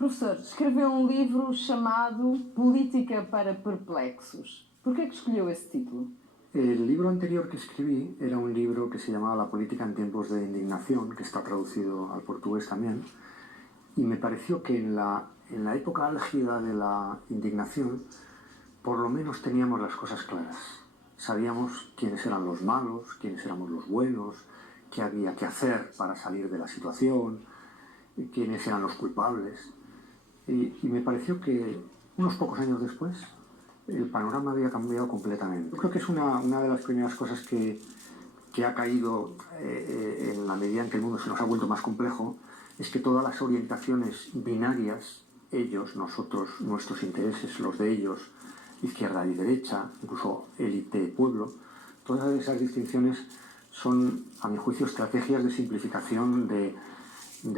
Professor, escreveu um livro chamado Política para Perplexos. Por que escolheu esse título? El libro anterior que escribí era un libro que se llamaba La política en tiempos de indignación, que está traducido al portugués también, y me pareció que en la época álgida de la indignación, por lo menos teníamos las cosas claras. Sabíamos quiénes eran los malos, quiénes éramos los buenos, qué había que hacer para salir de la situación, quiénes eran los culpables. Y me pareció que unos pocos años después el panorama había cambiado completamente. Yo creo que es una de las primeras cosas que ha caído en la medida en que el mundo se nos ha vuelto más complejo, es que todas las orientaciones binarias, ellos, nosotros, nuestros intereses, los de ellos, izquierda y derecha, incluso élite, pueblo, todas esas distinciones son, a mi juicio, estrategias de simplificación de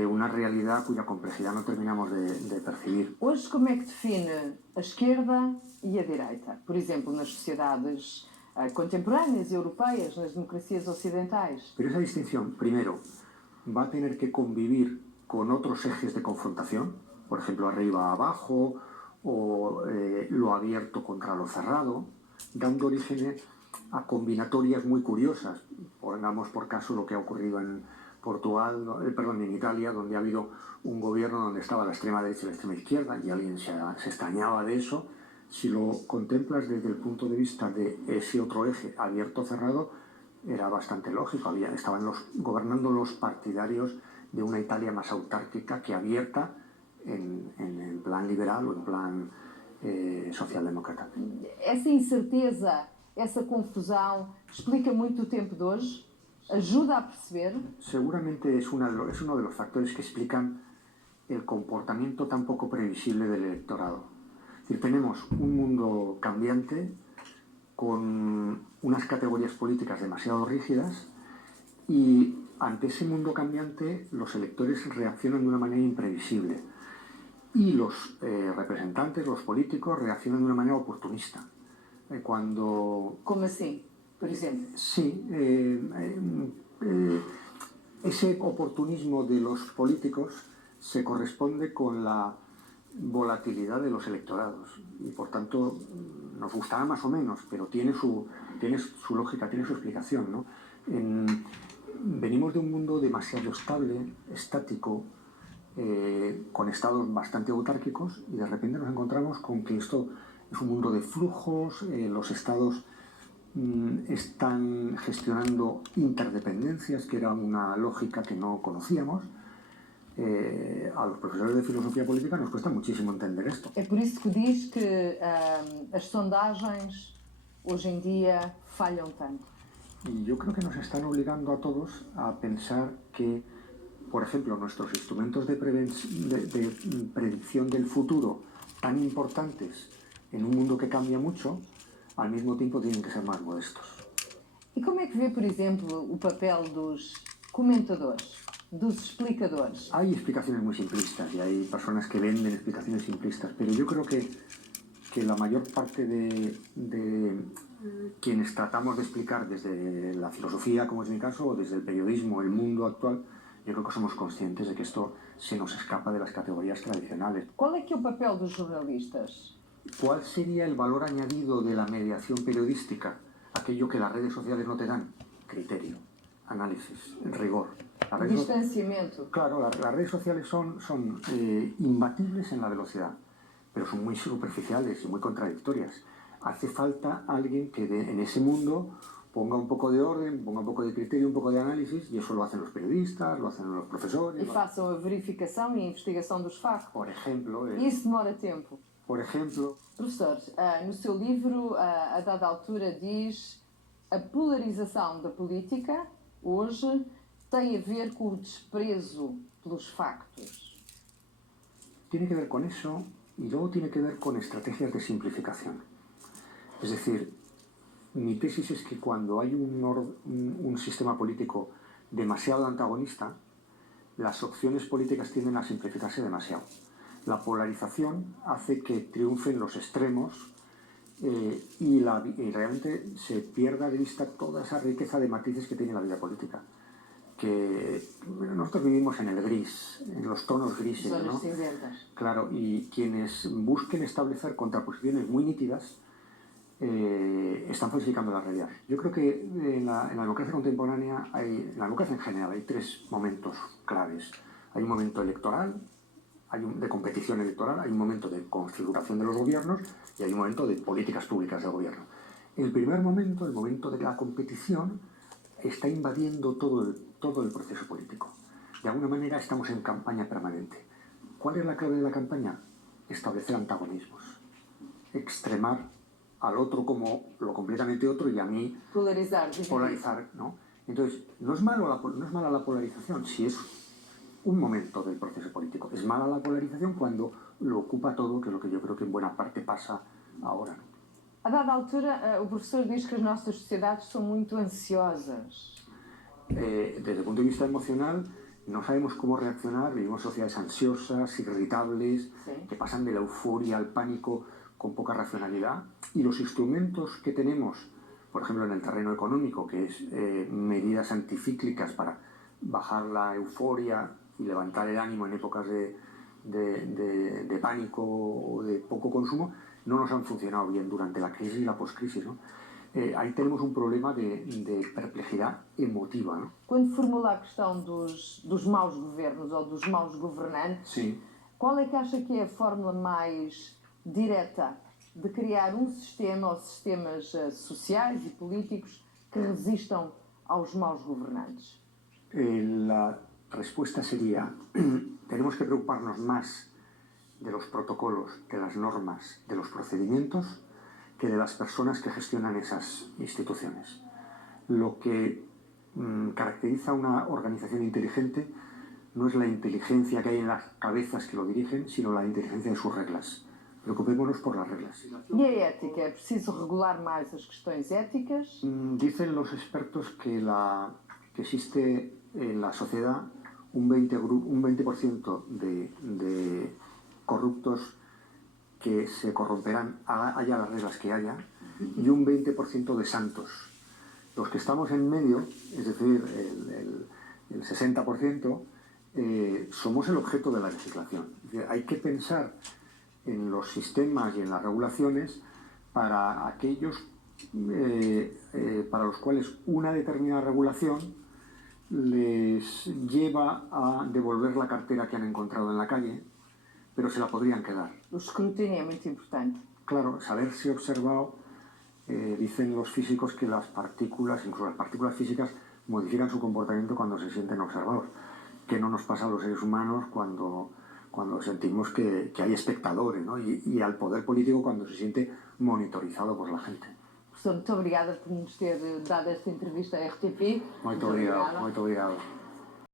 una realidad cuya complejidad no terminamos de percibir. Hoje, como é que define a esquerda e a direita? Por exemplo, nas sociedades contemporâneas europeias, nas democracias ocidentais. Pero esa distinción, primero, va a tener que convivir con otros ejes de confrontación, por ejemplo, arriba a abajo, o lo abierto contra lo cerrado, dando origen a combinatorias muy curiosas. Pongamos por caso lo que ha ocurrido en en Italia, donde ha habido un gobierno donde estaba la extrema derecha y la extrema izquierda, y alguien se extrañaba de eso. Si lo contemplas desde el punto de vista de ese otro eje abierto-cerrado, era bastante lógico. Estaban gobernando los partidarios de una Italia más autárquica que abierta en plan liberal o en plan socialdemócrata. Essa incerteza, essa confusão, explica muito o tempo de hoje? ¿Ayuda a perceber? Seguramente es uno de los factores que explican el comportamiento tan poco previsible del electorado. Es decir, tenemos un mundo cambiante con unas categorías políticas demasiado rígidas y ante ese mundo cambiante los electores reaccionan de una manera imprevisible y los representantes, los políticos, reaccionan de una manera oportunista. ¿Cómo así? Por ejemplo. Sí, ese oportunismo de los políticos se corresponde con la volatilidad de los electorados y por tanto nos gustará más o menos, pero tiene su lógica, tiene su explicación, ¿no? Venimos de un mundo demasiado estable, estático, con estados bastante autárquicos, y de repente nos encontramos con que esto es un mundo de flujos, los estados están gestionando interdependencias, que era una lógica que no conocíamos. A los profesores de filosofía política nos cuesta muchísimo entender esto. É por isso que diz que as sondagens hoje em dia falham tanto. Y yo creo que nos están obligando a todos a pensar que, por ejemplo, nuestros instrumentos de predicción del futuro, tan importantes en un mundo que cambia mucho, al mismo tiempo tienen que ser más modestos. E como é que vê, por exemplo, o papel dos comentadores, dos explicadores? Hay explicaciones muy simplistas y hay personas que venden explicaciones simplistas, pero yo creo que la mayor parte de quienes tratamos de explicar desde la filosofía, como es mi caso, o desde el periodismo, el mundo actual, yo creo que somos conscientes de que esto se nos escapa de las categorías tradicionales. ¿Cuál é que é o papel dos jornalistas? ¿Cuál sería el valor añadido de la mediación periodística? Aquello que las redes sociales no te dan: criterio, análisis, rigor. Distanciamiento. Claro, las redes sociales son imbatibles en la velocidad, pero son muy superficiales y muy contradictorias. Hace falta alguien que en ese mundo ponga un poco de orden, ponga un poco de criterio, un poco de análisis, y eso lo hacen los periodistas, lo hacen los profesores. E façam a verificação e a investigação dos factos. Por ejemplo. Isso demora tempo. Por ejemplo. Professor, no seu livro, a dada altura, diz: a polarização da política hoje tem a ver com o desprezo pelos factos. Tiene que ver con eso y luego tiene que ver con estrategias de simplificación. Es decir, mi tesis es que cuando hay un sistema político demasiado antagonista, las opciones políticas tienden a simplificarse demasiado. La polarización hace que triunfen los extremos y realmente se pierda de vista toda esa riqueza de matices que tiene la vida política, que bueno, nosotros vivimos en el gris, en los tonos grises, Zonas ¿no? cinzentas. Claro, y quienes busquen establecer contraposiciones muy nítidas están falsificando la realidad. Yo creo que en la democracia contemporánea, en la democracia en general, hay tres momentos claves. Hay un momento electoral, de competición electoral, hay un momento de configuración de los gobiernos y hay un momento de políticas públicas del gobierno. El primer momento, el momento de la competición, está invadiendo todo el proceso político. De alguna manera estamos en campaña permanente. ¿Cuál es la clave de la campaña? Establecer antagonismos, extremar al otro como lo completamente otro y a mí polarizar, ¿no? Entonces, no es mala la polarización si es un momento del proceso político. Es mala la polarización cuando lo ocupa todo, que es lo que yo creo que en buena parte pasa ahora, ¿no? A dada altura, o professor diz que as nossas sociedades são muito ansiosas. Desde el punto de vista emocional, no sabemos cómo reaccionar, vivimos sociedades ansiosas, irritables, Sí. que pasan de la euforia al pánico con poca racionalidad, y los instrumentos que tenemos, por ejemplo en el terreno económico, que es medidas anticíclicas para bajar la euforia y levantar el ánimo en épocas de pánico o de poco consumo, no nos han funcionado bien durante la crisis y la poscrisis, ¿no? Aí tenemos un problema de perplejidad emotiva, ¿no? Quando formula a questão dos maus governos ou dos maus governantes, Sí. qual é que acha que é a fórmula mais direta de criar um sistema ou sistemas sociais e políticos que resistam aos maus governantes? La respuesta sería, tenemos que preocuparnos más de los protocolos, de las normas, de los procedimientos, que de las personas que gestionan esas instituciones. Lo que caracteriza a una organización inteligente no es la inteligencia que hay en las cabezas que lo dirigen, sino la inteligencia de sus reglas. Preocupémonos por las reglas. E a ética? É preciso regular mais as questões éticas? Dicen los expertos que existe en la sociedad un 20% de corruptos que se corromperán, haya las reglas que haya, y un 20% de santos. Los que estamos en medio, es decir, el 60%, somos el objeto de la legislación. Es decir, hay que pensar en los sistemas y en las regulaciones para aquellos para los cuales una determinada regulación les lleva a devolver la cartera que han encontrado en la calle, pero se la podrían quedar. O escrutínio é muito importante. Claro, saberse observado, dicen los físicos que las partículas, incluso las partículas físicas, modifican su comportamiento cuando se sienten observados. ¿Qué no nos pasa a los seres humanos cuando sentimos que hay espectadores, ¿no? Y al poder político cuando se siente monitorizado por la gente? Professor, muito obrigada por nos ter dado esta entrevista à RTP. Muito obrigado.